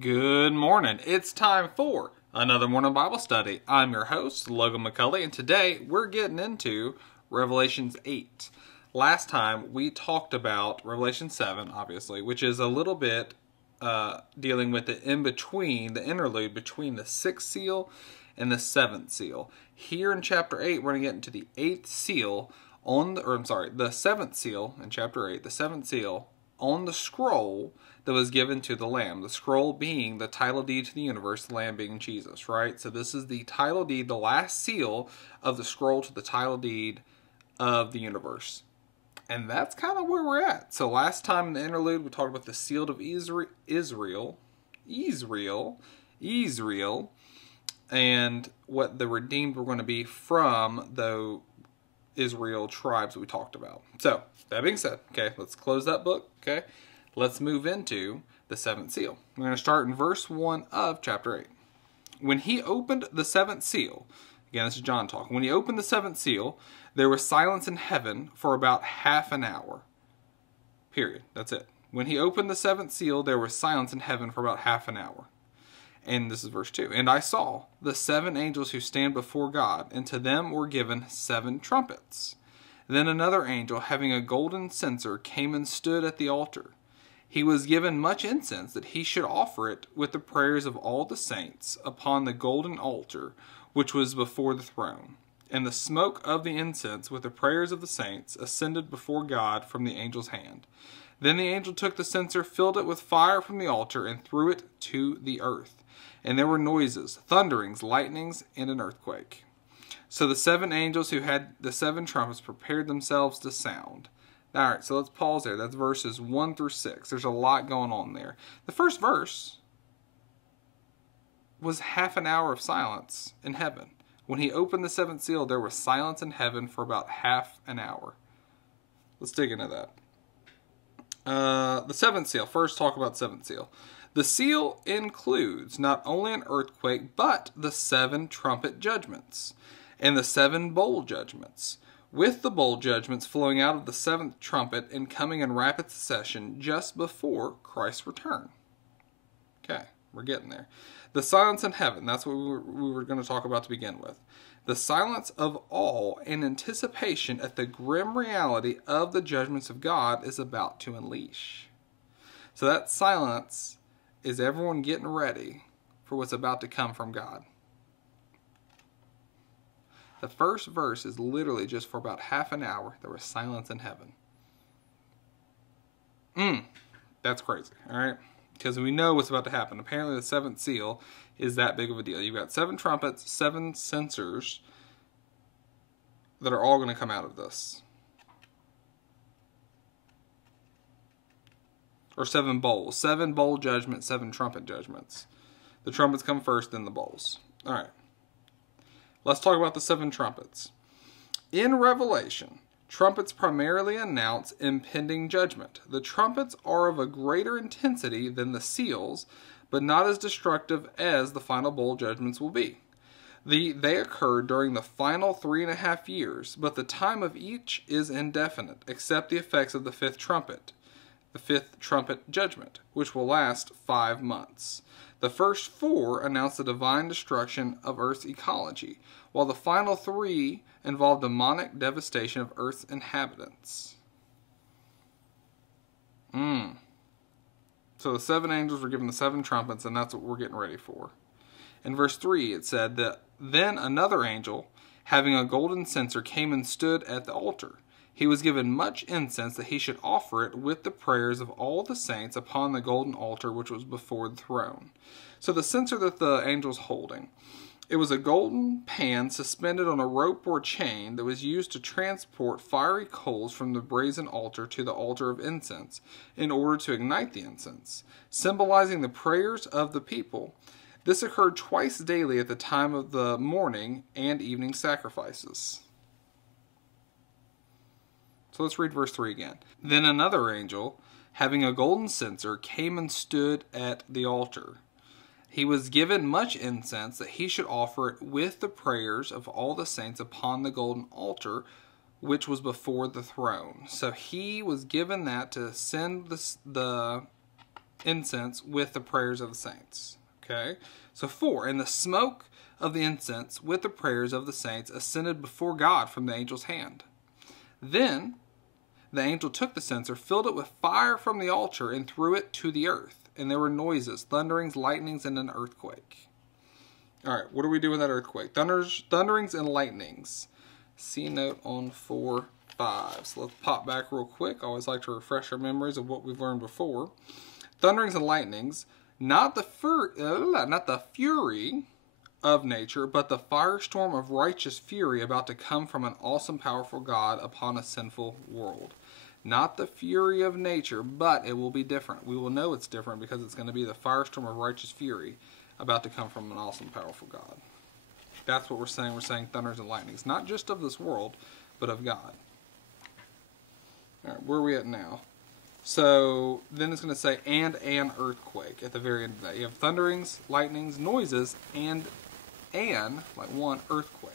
Good morning. It's time for another morning Bible study. I'm your host, Logan McCulley, and today we're getting into Revelations 8. Last time we talked about Revelation 7, obviously, which is a little bit dealing with the in-between, the interlude between the 6th seal and the 7th seal. Here in chapter 8, we're going to get into the 8th seal the 7th seal in chapter 8, the 7th seal on the scroll that was given to the Lamb. The scroll being the title deed to the universe, the Lamb being Jesus, right? So this is the title deed, the last seal of the scroll to the title deed of the universe. And that's kind of where we're at. So last time in the interlude, we talked about the seal of Israel, and what the redeemed were going to be from the Israel tribes that we talked about. So that being said, okay, let's close that book, okay? Let's move into the 7th seal. We're going to start in verse 1 of chapter 8. When he opened the 7th seal, again, this is John talking. When he opened the 7th seal, there was silence in heaven for about half an hour. Period. That's it. When he opened the 7th seal, there was silence in heaven for about half an hour. And this is verse 2. And I saw the 7 angels who stand before God, and to them were given 7 trumpets. Then another angel, having a golden censer, came and stood at the altar. He was given much incense that he should offer it with the prayers of all the saints upon the golden altar which was before the throne. And the smoke of the incense with the prayers of the saints ascended before God from the angel's hand. Then the angel took the censer, filled it with fire from the altar, and threw it to the earth. And there were noises, thunderings, lightnings, and an earthquake. So the 7 angels who had the 7 trumpets prepared themselves to sound. All right, so let's pause there. That's verses 1 through 6. There's a lot going on there. The first verse was half an hour of silence in heaven. When he opened the 7th seal, there was silence in heaven for about half an hour. Let's dig into that. The 7th seal. First, talk about 7th seal. The seal includes not only an earthquake, but the 7 trumpet judgments and the 7 bowl judgments, with the bowl judgments flowing out of the 7th trumpet and coming in rapid succession just before Christ's return. Okay, we're getting there. The silence in heaven, that's what we were going to talk about to begin with. The silence of awe and anticipation at the grim reality of the judgments of God is about to unleash. So that silence is everyone getting ready for what's about to come from God. The first verse is literally just for about half an hour, there was silence in heaven. That's crazy, all right? Because we know what's about to happen. Apparently the 7th seal is that big of a deal. You've got 7 trumpets, 7 censers that are all going to come out of this. Or 7 bowls. 7 bowl judgments, 7 trumpet judgments. The trumpets come first, then the bowls. All right. Let's talk about the 7 trumpets. In Revelation, trumpets primarily announce impending judgment. The trumpets are of a greater intensity than the seals, but not as destructive as the final bowl judgments will be. They occur during the final 3.5 years, but the time of each is indefinite, except the effects of the 5th trumpet, the 5th trumpet judgment, which will last 5 months. The first 4 announce the divine destruction of Earth's ecology, while the final 3 involve demonic devastation of Earth's inhabitants. So the 7 angels were given the 7 trumpets, and that's what we're getting ready for. In verse 3, it said that then another angel, having a golden censer, came and stood at the altar. He was given much incense that he should offer it with the prayers of all the saints upon the golden altar which was before the throne. So the censer that the angel's holding, it was a golden pan suspended on a rope or chain that was used to transport fiery coals from the brazen altar to the altar of incense in order to ignite the incense, symbolizing the prayers of the people. This occurred twice daily at the time of the morning and evening sacrifices. So let's read verse 3 again. Then another angel, having a golden censer, came and stood at the altar. He was given much incense that he should offer it with the prayers of all the saints upon the golden altar which was before the throne. So he was given that to send the incense with the prayers of the saints. Okay? So 4, and the smoke of the incense with the prayers of the saints ascended before God from the angel's hand. Then the angel took the censer, filled it with fire from the altar, and threw it to the earth. And there were noises, thunderings, lightnings, and an earthquake. All right, what do we do with that earthquake? Thunderings and lightnings. C note on 4, 5. So let's pop back real quick. I always like to refresh our memories of what we've learned before. Thunderings and lightnings, not the fury of nature, but the firestorm of righteous fury about to come from an awesome, powerful God upon a sinful world. Not the fury of nature, but it will be different. We will know it's different because it's going to be the firestorm of righteous fury about to come from an awesome, powerful God. That's what we're saying. We're saying thunders and lightnings. Not just of this world, but of God. All right, where are we at now? So then it's going to say, and an earthquake at the very end of that. You have thunderings, lightnings, noises, and like one, earthquake.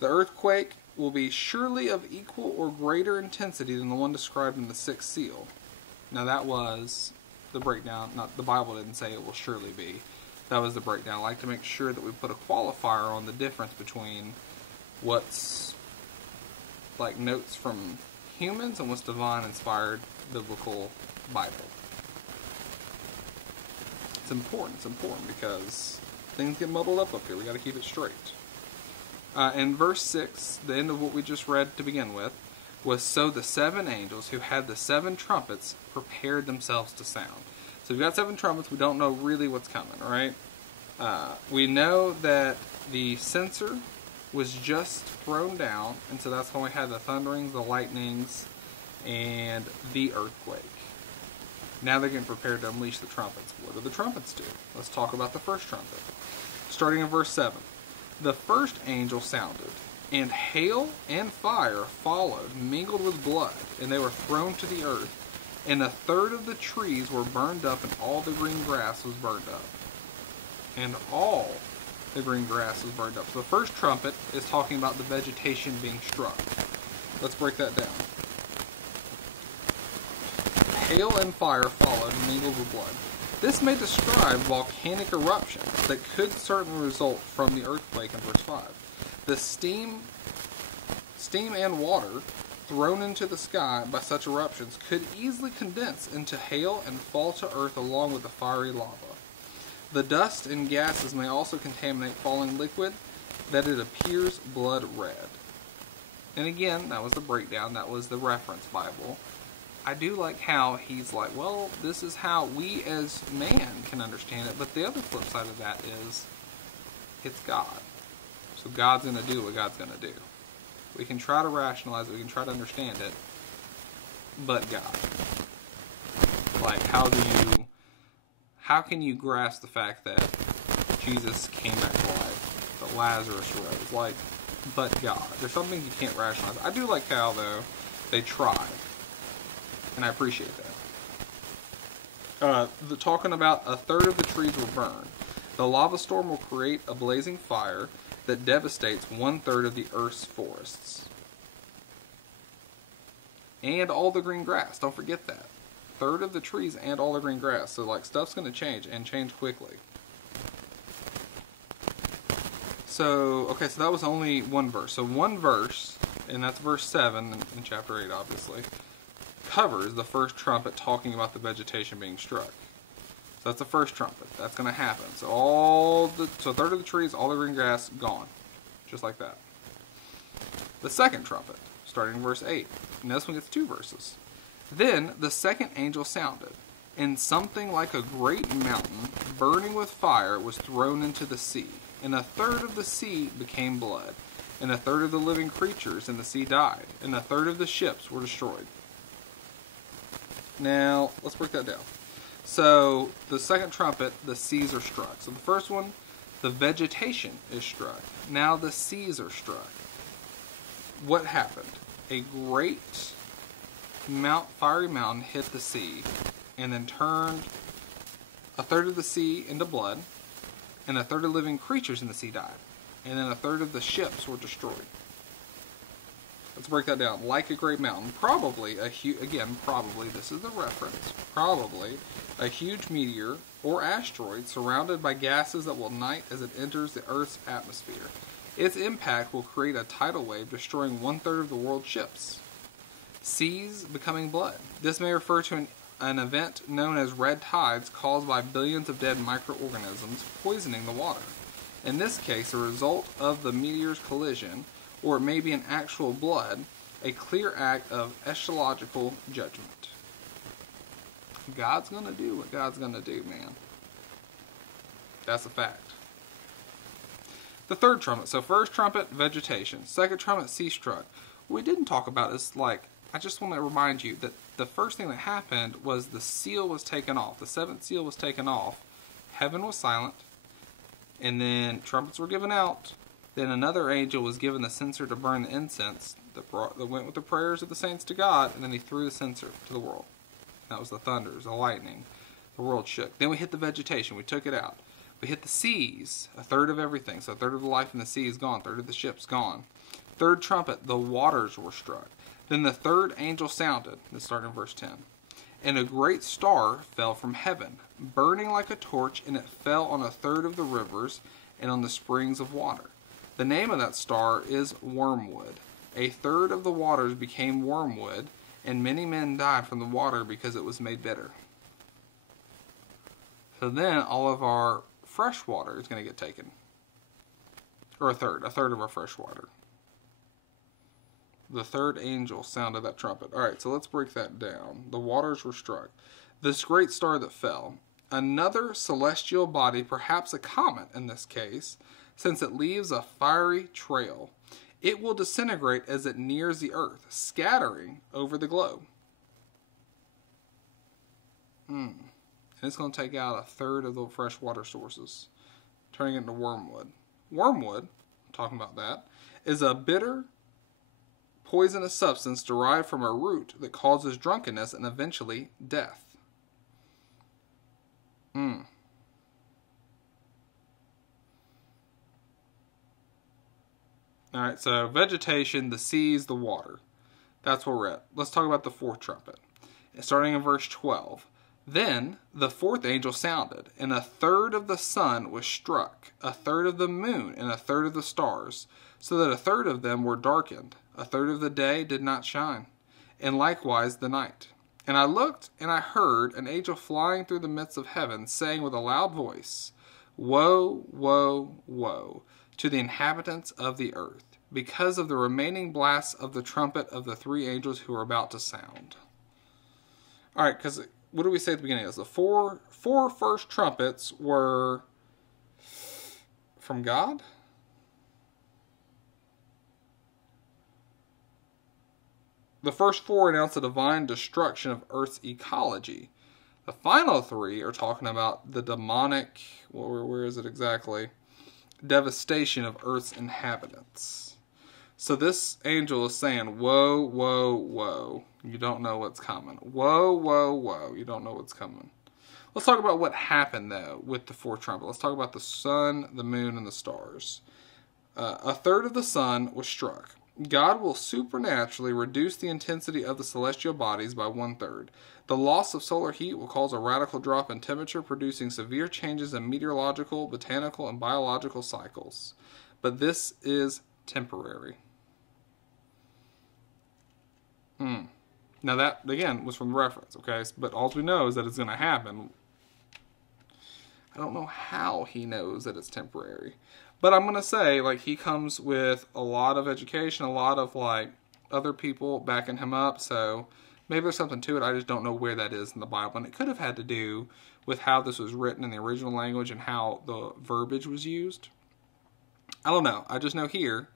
The earthquake will be surely of equal or greater intensity than the one described in the 6th seal. Now that was the breakdown. Not the Bible didn't say it will surely be. That was the breakdown. I like to make sure that we put a qualifier on the difference between what's like notes from humans and what's divine inspired biblical Bible. It's important because things get muddled up here. We got to keep it straight. In verse 6, the end of what we just read to begin with, was so the 7 angels who had the 7 trumpets prepared themselves to sound. So we've got 7 trumpets. We don't know really what's coming, right? We know that the censer was just thrown down, and so that's when we had the thunderings, the lightnings, and the earthquake. Now they're getting prepared to unleash the trumpets. What do the trumpets do? Let's talk about the first trumpet. Starting in verse 7. The first angel sounded, and hail and fire followed, mingled with blood, and they were thrown to the earth. And 1/3 of the trees were burned up, and all the green grass was burned up. And all the green grass was burned up. So the first trumpet is talking about the vegetation being struck. Let's break that down. Hail and fire followed, mingled with blood. This may describe volcanic eruptions that could certainly result from the earthquake in verse 5. The steam and water thrown into the sky by such eruptions could easily condense into hail and fall to earth along with the fiery lava. The dust and gases may also contaminate falling liquid that it appears blood red. And again, that was the breakdown. That was the reference Bible. I do like how he's like, well, this is how we as man can understand it. But the other flip side of that is, it's God. So God's going to do what God's going to do. We can try to rationalize it. We can try to understand it. But God. Like, how can you grasp the fact that Jesus came back to life? That Lazarus rose? Like, but God. There's something you can't rationalize. I do like how, though, they tried. And I appreciate that. Talking about 1/3 of the trees were burned. The lava storm will create a blazing fire that devastates 1/3 of the earth's forests. And all the green grass. Don't forget that. 1/3 of the trees and all the green grass. So like stuff's going to change and change quickly. So, okay, so that was only one verse. So one verse, and that's verse 7 in chapter 8 obviously, covers the first trumpet talking about the vegetation being struck. So that's the first trumpet. That's going to happen. So 1/3 of the trees, all the green grass, gone. Just like that. The second trumpet, starting in verse 8. And this one gets 2 verses. Then the second angel sounded, and something like a great mountain, burning with fire, was thrown into the sea. And 1/3 of the sea became blood. And 1/3 of the living creatures in the sea died. And 1/3 of the ships were destroyed. Now, let's break that down. So, the second trumpet, the seas are struck. So the first one, the vegetation is struck. Now the seas are struck. What happened? A great fiery mountain hit the sea and then turned 1/3 of the sea into blood, and 1/3 of living creatures in the sea died. And then 1/3 of the ships were destroyed. Let's break that down. Like a great mountain, probably a huge, again, probably, this is the reference, probably a huge meteor or asteroid surrounded by gases that will ignite as it enters the Earth's atmosphere. Its impact will create a tidal wave, destroying 1/3 of the world's ships. Seas becoming blood. This may refer to an event known as red tides caused by billions of dead microorganisms poisoning the water. In this case, a result of the meteor's collision, or it may be an actual blood, a clear act of eschatological judgment. God's going to do what God's going to do, man. That's a fact. The third trumpet. So first trumpet, vegetation. Second trumpet, sea struck. What we didn't talk about is, like, I just want to remind you that the first thing that happened was the seal was taken off. The seventh seal was taken off. Heaven was silent. And then trumpets were given out. Then another angel was given the censer to burn the incense that went with the prayers of the saints to God, and then he threw the censer to the world. That was the thunders, the lightning. The world shook. Then we hit the vegetation. We took it out. We hit the seas, 1/3 of everything. So 1/3 of the life in the sea is gone. 1/3 of the ship's gone. Third trumpet, the waters were struck. Then the third angel sounded. Let's start in verse 10. And a great star fell from heaven, burning like a torch, and it fell on 1/3 of the rivers and on the springs of water. The name of that star is wormwood. 1/3 of the waters became wormwood, and many men died from the water because it was made bitter. So then all of our fresh water is going to get taken. Or a third of our fresh water. The third angel sounded that trumpet. Alright, so let's break that down. The waters were struck. This great star that fell. Another celestial body, perhaps a comet in this case, since it leaves a fiery trail. It will disintegrate as it nears the earth, scattering over the globe. And it's going to take out 1/3 of the fresh water sources, turning it into wormwood. Wormwood, talking about that, is a bitter, poisonous substance derived from a root that causes drunkenness and eventually death. Alright, so vegetation, the seas, the water. That's where we're at. Let's talk about the fourth trumpet. Starting in verse 12. Then the fourth angel sounded, and 1/3 of the sun was struck, 1/3 of the moon, and 1/3 of the stars, so that 1/3 of them were darkened. 1/3 of the day did not shine, and likewise the night. And I looked, and I heard an angel flying through the midst of heaven, saying with a loud voice, Woe, woe, woe, to the inhabitants of the earth, because of the remaining blasts of the trumpet of the 3 angels who are about to sound. Alright, because what did we say at the beginning? The four first trumpets were from God? The first 4 announce the divine destruction of Earth's ecology. The final 3 are talking about the demonic, where is it exactly? Devastation of Earth's inhabitants. So this angel is saying, woe, woe, woe. You don't know what's coming. Woe, woe, woe. You don't know what's coming. Let's talk about what happened, though, with the 4th trumpet. Let's talk about the sun, the moon, and the stars. 1/3 of the sun was struck. God will supernaturally reduce the intensity of the celestial bodies by 1/3. The loss of solar heat will cause a radical drop in temperature, producing severe changes in meteorological, botanical, and biological cycles. But this is temporary. Now that, again, was from the reference, okay? But all we know is that it's going to happen. I don't know how he knows that it's temporary. But I'm going to say, like, he comes with a lot of education, a lot of, like, other people backing him up. So maybe there's something to it. I just don't know where that is in the Bible. And it could have had to do with how this was written in the original language and how the verbiage was used. I don't know. I just know here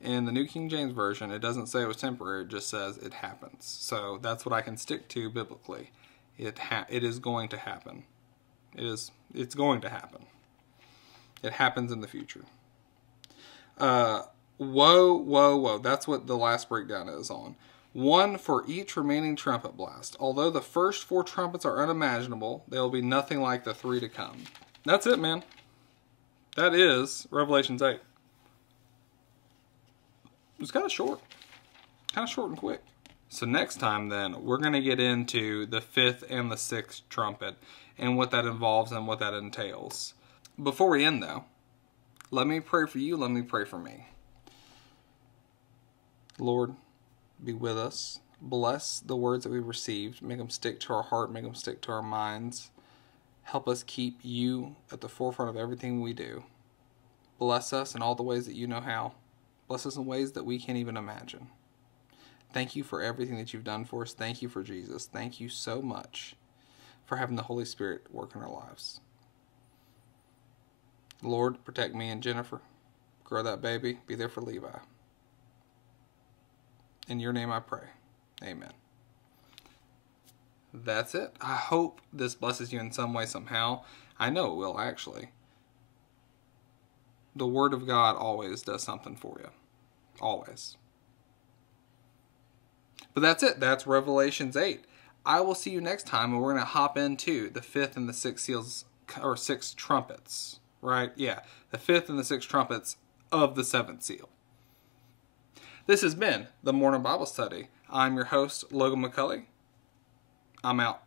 in the New King James Version, it doesn't say it was temporary. It just says it happens. So that's what I can stick to biblically. It is going to happen. It's going to happen. It happens in the future. Woe, woe, woe. That's what the last breakdown is on. 1 for each remaining trumpet blast. Although the first 4 trumpets are unimaginable, they will be nothing like the 3 to come. That's it, man. That is Revelations 8. It's kind of short. Kind of short and quick. So next time then, we're going to get into the 5th and the 6th trumpet and what that involves and what that entails. Before we end though, let me pray for you, let me pray for me. Lord, be with us. Bless the words that we received. Make them stick to our heart, make them stick to our minds. Help us keep you at the forefront of everything we do. Bless us in all the ways that you know how. Bless us in ways that we can't even imagine. Thank you for everything that you've done for us. Thank you for Jesus. Thank you so much for having the Holy Spirit work in our lives. Lord, protect me and Jennifer. Grow that baby. Be there for Levi. In your name I pray. Amen. That's it. I hope this blesses you in some way, somehow. I know it will, actually. The Word of God always does something for you. Always. But that's it. That's Revelations 8. I will see you next time, and we're going to hop into the 5th and the 6th seals, or 6 trumpets, right? Yeah, the 5th and the 6th trumpets of the 7th seal. This has been the Morning Bible Study. I'm your host, Logan McCulley. I'm out.